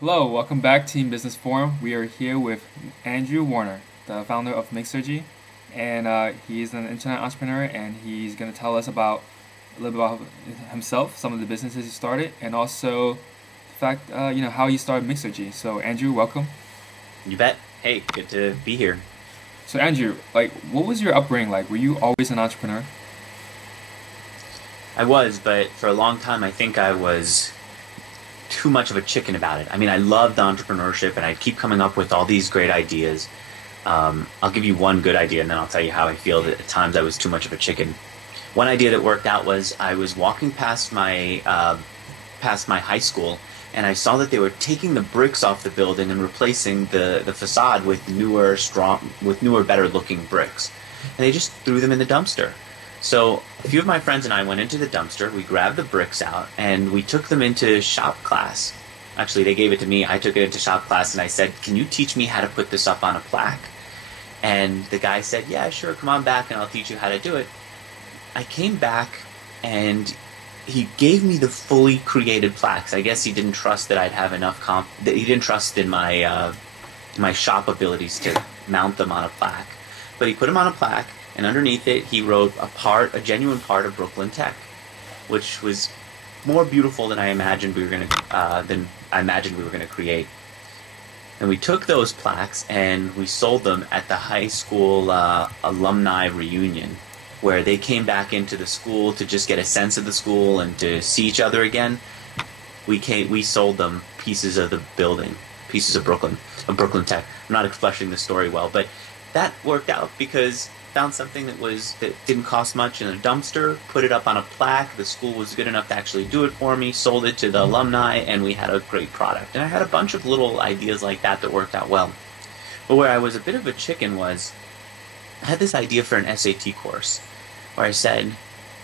Hello, welcome back Team Business Forum. We are here with Andrew Warner, the founder of Mixergy, and he's an internet entrepreneur, and he's going to tell us about a little bit about himself, some of the businesses he started, and also the fact how he started Mixergy. So Andrew, welcome. You bet. Hey, good to be here. So Andrew, what was your upbringing like? Were you always an entrepreneur? I was, but for a long time, I think I was too much of a chicken about it. I mean, I loved entrepreneurship, and I'd keep coming up with all these great ideas. I'll give you one good idea, and then I'll tell you how I feel that at times I was too much of a chicken. One idea that worked out was I was walking past my high school, and I saw that they were taking the bricks off the building and replacing the facade with newer, better looking bricks. And they just threw them in the dumpster. So a few of my friends and I went into the dumpster, we grabbed the bricks out, and we took them into shop class. Actually, they gave it to me. I took it into shop class, and I said, "Can you teach me how to put this up on a plaque?" And the guy said, "Yeah, sure, come on back and I'll teach you how to do it." I came back, and he gave me the fully created plaques. I guess he didn't trust that I'd have enough that he didn't trust in my shop abilities to mount them on a plaque. But he put them on a plaque, and underneath it he wrote a genuine part of Brooklyn Tech, which was more beautiful than I imagined we were gonna create. And we took those plaques and we sold them at the high school alumni reunion, where they came back into the school to just get a sense of the school and to see each other again. We sold them pieces of the building, pieces of Brooklyn Tech. I'm not explaining the story well, but that worked out because found something that didn't cost much in a dumpster, put it up on a plaque. The school was good enough to actually do it for me, sold it to the alumni, and we had a great product. And I had a bunch of little ideas like that worked out well. But where I was a bit of a chicken was, I had this idea for an SAT course where I said,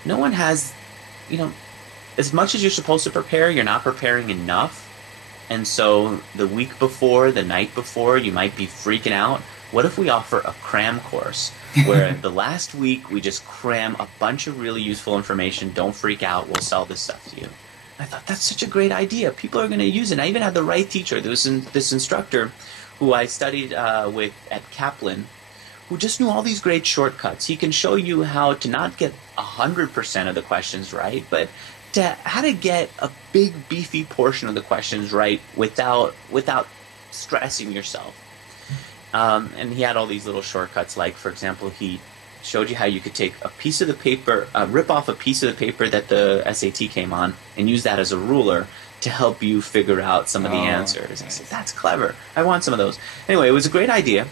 no one has, as much as you're supposed to prepare, you're not preparing enough. And so the week before, the night before, you might be freaking out. What if we offer a cram course where the last week we just cram a bunch of really useful information? Don't freak out. We'll sell this stuff to you. I thought that's such a great idea. People are going to use it. And I even had the right teacher. There was this instructor who I studied with at Kaplan, who just knew all these great shortcuts. He can show you how to not get 100% of the questions right, but how to get a big, beefy portion of the questions right without stressing yourself. And he had all these little shortcuts, like, for example, he showed you how you could take a piece of the paper, rip off a piece of the paper that the SAT came on, and use that as a ruler to help you figure out some of the answers. I said, that's clever. I want some of those. Anyway, it was a great idea.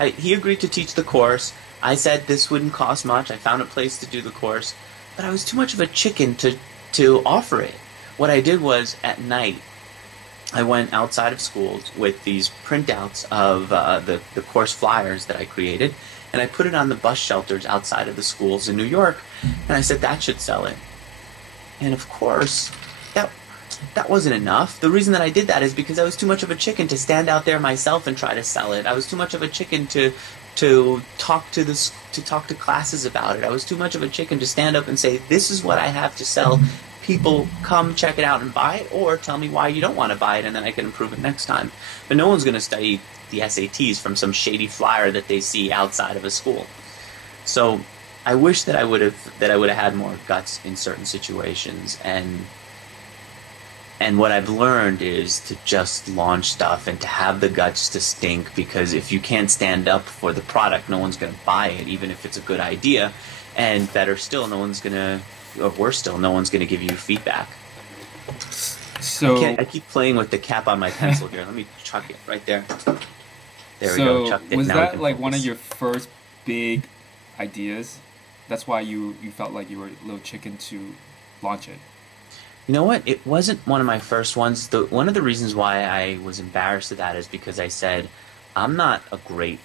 He agreed to teach the course. I said this wouldn't cost much. I found a place to do the course. But I was too much of a chicken to offer it. What I did was, at night, I went outside of schools with these printouts of the course flyers that I created, and I put it on the bus shelters outside of the schools in New York, and I said that should sell it. And of course, that wasn't enough. The reason that I did that is because I was too much of a chicken to stand out there myself and try to sell it. I was too much of a chicken to talk to classes about it. I was too much of a chicken to stand up and say, this is what I have to sell. People come check it out and buy it, or tell me why you don't want to buy it, and then I can improve it next time. But no one's going to study the SATs from some shady flyer that they see outside of a school. So I wish that I would have had more guts in certain situations, and what I've learned is to just launch stuff and to have the guts to stink, because if you can't stand up for the product, no one's going to buy it, even if it's a good idea. And better still, or worse still, no one's going to give you feedback. So I keep playing with the cap on my pencil here. Let me chuck it right there. There we go. Chucked it. Was Now we that can like one of focus. your first big ideas? That's why you felt like you were a little chicken to launch it. You know what? It wasn't one of my first ones. One of the reasons why I was embarrassed of that is because I said, I'm not getting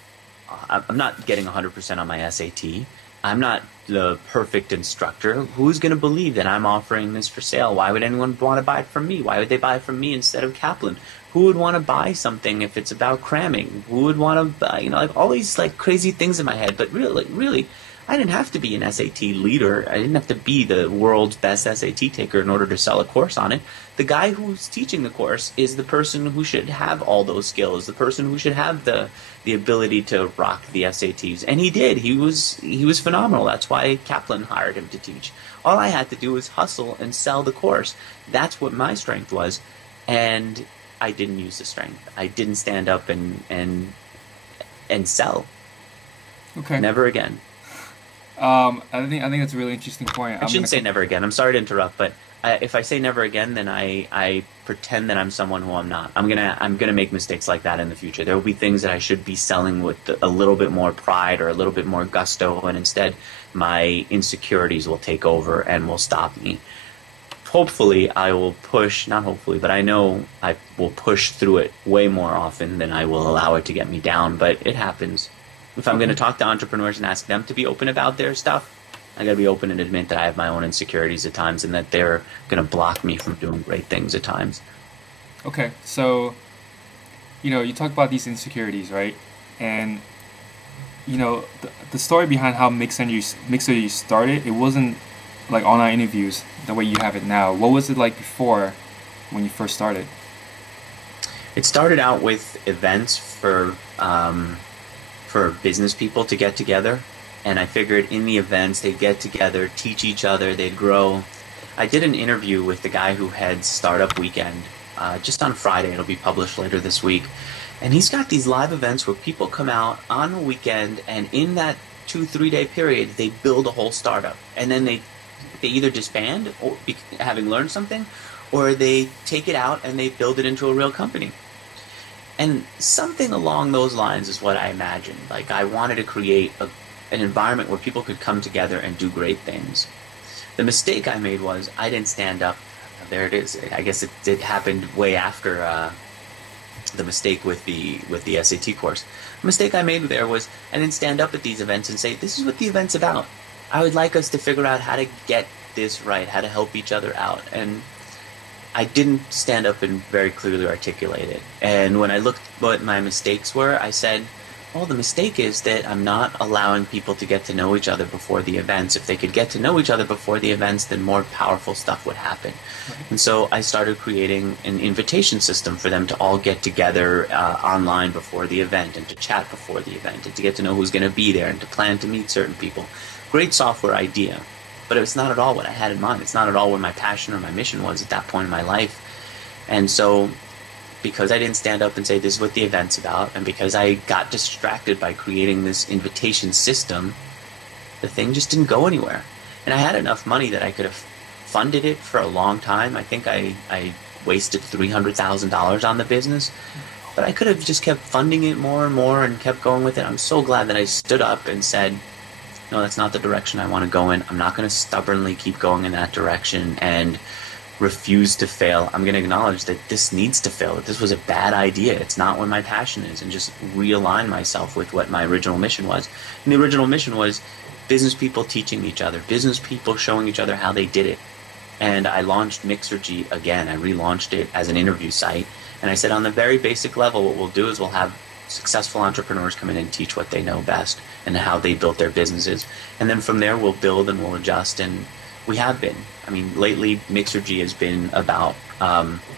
100% on my SAT. I'm not the perfect instructor. Who's going to believe that I'm offering this for sale? Why would anyone want to buy it from me? Why would they buy it from me instead of Kaplan? Who would want to buy something if it's about cramming? Who would want to buy, like all these like crazy things in my head? But really, I didn't have to be an SAT leader. I didn't have to be the world's best SAT taker in order to sell a course on it. The guy who's teaching the course is the person who should have all those skills, the person who should have the ability to rock the SATs. And he did. He was phenomenal. That's why Kaplan hired him to teach. All I had to do was hustle and sell the course. That's what my strength was. And I didn't use the strength. I didn't stand up and sell. Okay. Never again. I think that's a really interesting point. I shouldn't say never again. I'm sorry to interrupt, but if I say never again, then I pretend that I'm someone who I'm not. I'm gonna make mistakes like that in the future. There will be things that I should be selling with a little bit more pride or a little bit more gusto, and instead my insecurities will take over and will stop me. Hopefully, I will push. Not hopefully, but I know I will push through it way more often than I will allow it to get me down. But it happens. If I'm going to talk to entrepreneurs and ask them to be open about their stuff, I got to be open and admit that I have my own insecurities at times and that they're going to block me from doing great things at times. Okay, so, you talk about these insecurities, right? And, the story behind how Mixergy started, it wasn't like online interviews the way you have it now. What was it like before when you first started? It started out with events for business people to get together, and I figured in the events they'd get together, teach each other, they'd grow. I did an interview with the guy who heads Startup Weekend just on Friday. It'll be published later this week, and he's got these live events where people come out on a weekend, and in that 2-3 day period they build a whole startup, and then they either disband or having learned something, or they take it out and they build it into a real company. And something along those lines is what I imagined. Like, I wanted to create an environment where people could come together and do great things. The mistake I made was I didn't stand up. There it is. I guess it happened way after the mistake with the SAT course. The mistake I made there was I didn't stand up at these events and say, this is what the event's about. I would like us to figure out how to get this right, how to help each other out. And I didn't stand up and very clearly articulate it. And when I looked what my mistakes were, I said, well, the mistake is that I'm not allowing people to get to know each other before the events. If they could get to know each other before the events, then more powerful stuff would happen. And so I started creating an invitation system for them to all get together online before the event, and to chat before the event, and to get to know who's going to be there, and to plan to meet certain people. Great software idea. But it's not at all what I had in mind. It's not at all what my passion or my mission was at that point in my life. And so, because I didn't stand up and say this is what the event's about, and because I got distracted by creating this invitation system, the thing just didn't go anywhere. And I had enough money that I could have funded it for a long time. I think I wasted $300,000 on the business. But I could have just kept funding it more and more and kept going with it. I'm so glad that I stood up and said, no, that's not the direction I want to go in. I'm not going to stubbornly keep going in that direction and refuse to fail. I'm going to acknowledge that this needs to fail, that this was a bad idea. It's not what my passion is, and just realign myself with what my original mission was. And the original mission was business people teaching each other, business people showing each other how they did it. And I launched Mixergy again. I relaunched it as an interview site. And I said, on the very basic level, what we'll do is we'll have successful entrepreneurs come in and teach what they know best and how they built their businesses. And then from there, we'll build and we'll adjust. And we have been. I mean, lately, Mixergy has been about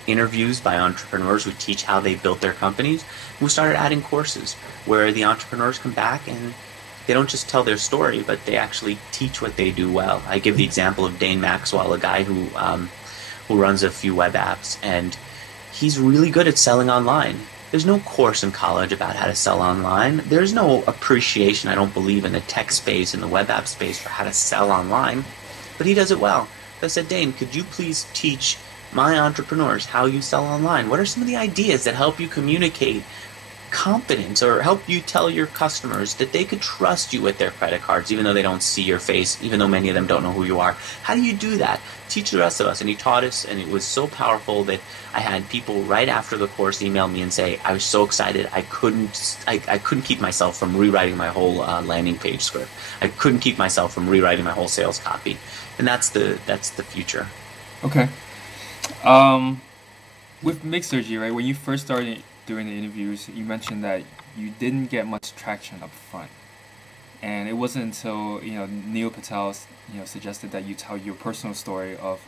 interviews by entrepreneurs who teach how they built their companies. We started adding courses where the entrepreneurs come back and they don't just tell their story, but they actually teach what they do well. I give the example of Dane Maxwell, a guy who runs a few web apps, and he's really good at selling online. There's no course in college about how to sell online. There's no appreciation, I don't believe, in the tech space, in the web app space for how to sell online. But he does it well. So I said, Dane, could you please teach my entrepreneurs how you sell online? What are some of the ideas that help you communicate confidence or help you tell your customers that they could trust you with their credit cards, even though they don't see your face, even though many of them don't know who you are? How do you do that? Teach the rest of us. And he taught us, and it was so powerful that I had people right after the course email me and say, I was so excited, I couldn't keep myself from rewriting my whole landing page script. I couldn't keep myself from rewriting my whole sales copy. And that's the future. Okay. With Mixergy, right, when you first started doing the interviews, you mentioned that you didn't get much traction up front. And it wasn't until Neil Patel suggested that you tell your personal story of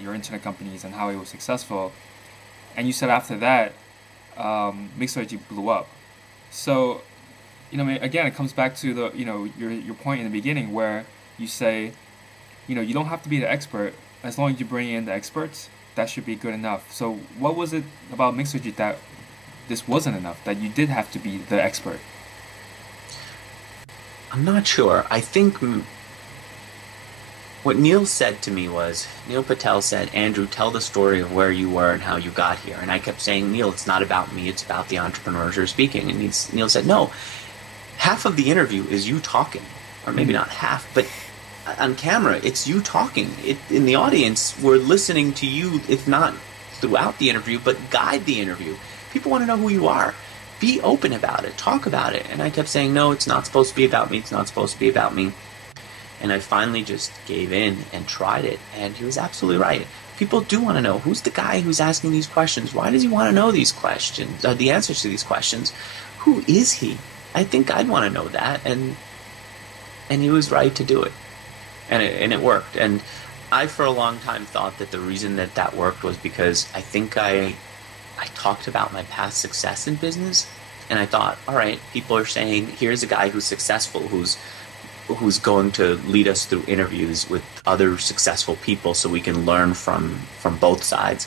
your internet companies and how it was successful, and you said after that Mixergy blew up. So again, it comes back to the your point in the beginning where you say you don't have to be the expert. As long as you bring in the experts, that should be good enough. So what was it about Mixergy that this wasn't enough, that you did have to be the expert? I'm not sure. I think what Neil said to me was, Neil Patel said, Andrew, tell the story of where you were and how you got here. And I kept saying, Neil, it's not about me, it's about the entrepreneurs who are speaking. And Neil said, no, half of the interview is you talking. Or maybe not half, but on camera, it's you talking. In the audience, we're listening to you, if not throughout the interview, but guide the interview. People want to know who you are. Be open about it. Talk about it. And I kept saying, no, it's not supposed to be about me. It's not supposed to be about me. And I finally just gave in and tried it. And he was absolutely right. People do want to know, who's the guy who's asking these questions? Why does he want to know these questions, the answers to these questions? Who is he? I think I'd want to know that. And he was right to do it. And it worked. And I, for a long time, thought that the reason that worked was because I think I talked about my past success in business, and I thought, all right, people are saying, here's a guy who's successful, who's going to lead us through interviews with other successful people so we can learn from both sides.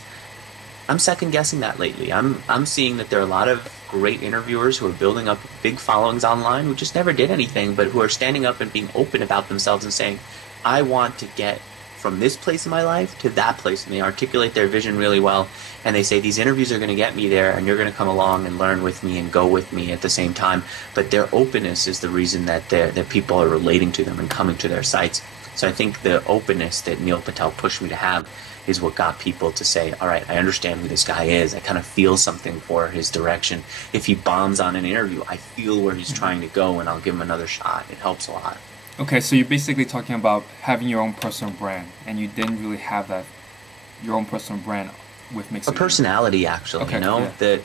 I'm second guessing that lately. I'm seeing that there are a lot of great interviewers who are building up big followings online who just never did anything, but who are standing up and being open about themselves and saying, I want to get from this place in my life to that place, and they articulate their vision really well, and they say these interviews are going to get me there, and you're going to come along and learn with me and go with me at the same time. But their openness is the reason that people are relating to them and coming to their sites. So I think the openness that Neil Patel pushed me to have is what got people to say, all right, I understand who this guy is. I kind of feel something for his direction. If he bombs on an interview, I feel where he's trying to go, and I'll give him another shot. It helps a lot. Okay, so you're basically talking about having your own personal brand, and you didn't really have your own personal brand with Mixergy. A personality, actually, okay,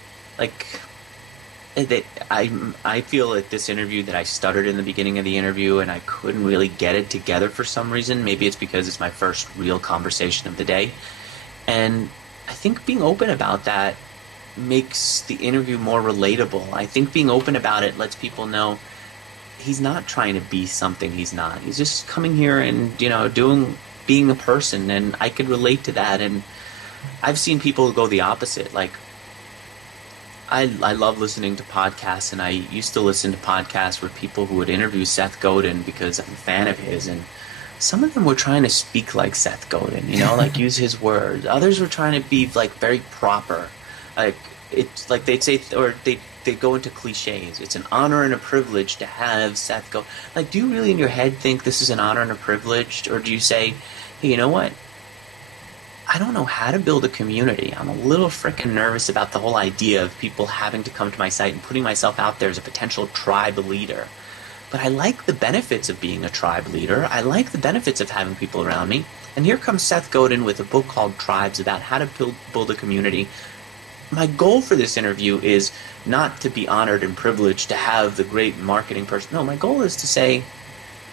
I feel at this interview that I stuttered in the beginning of the interview and I couldn't really get it together for some reason. Maybe it's because it's my first real conversation of the day. And I think being open about that makes the interview more relatable. I think being open about it lets people know he's not trying to be something he's not. He's just coming here and, being a person, and I could relate to that. And I've seen people go the opposite. Like, I love listening to podcasts, and I used to listen to podcasts where people who would interview Seth Godin because I'm a fan of his, and some of them were trying to speak like Seth Godin, like use his words. Others were trying to be like very proper. Like, it's like they'd say, or they go into cliches. It's an honor and a privilege to have Seth Godin. Like, do you really in your head think this is an honor and a privilege? Or do you say, hey, you know what? I don't know how to build a community. I'm a little freaking nervous about the whole idea of people having to come to my site and putting myself out there as a potential tribe leader. But I like the benefits of being a tribe leader. I like the benefits of having people around me. And here comes Seth Godin with a book called Tribes about how to build a community. My goal for this interview is not to be honored and privileged to have the great marketing person. No, my goal is to say,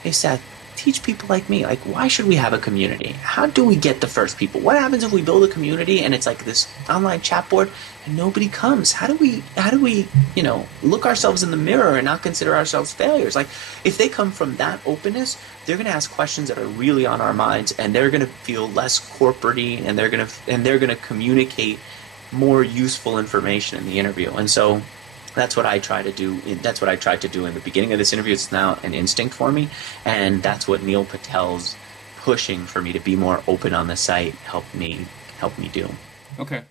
hey, Seth, teach people like me. Like, why should we have a community? How do we get the first people? What happens if we build a community and it's like this online chat board and nobody comes? How do we look ourselves in the mirror and not consider ourselves failures? Like, if they come from that openness, they're going to ask questions that are really on our minds, and they're going to feel less corporate-y, and they're going to communicate more useful information in the interview. And so that's what I try to do. That's what I tried to do in the beginning of this interview. It's now an instinct for me, and that's what Neil Patel's pushing for me to be more open on the site helped me do. Okay.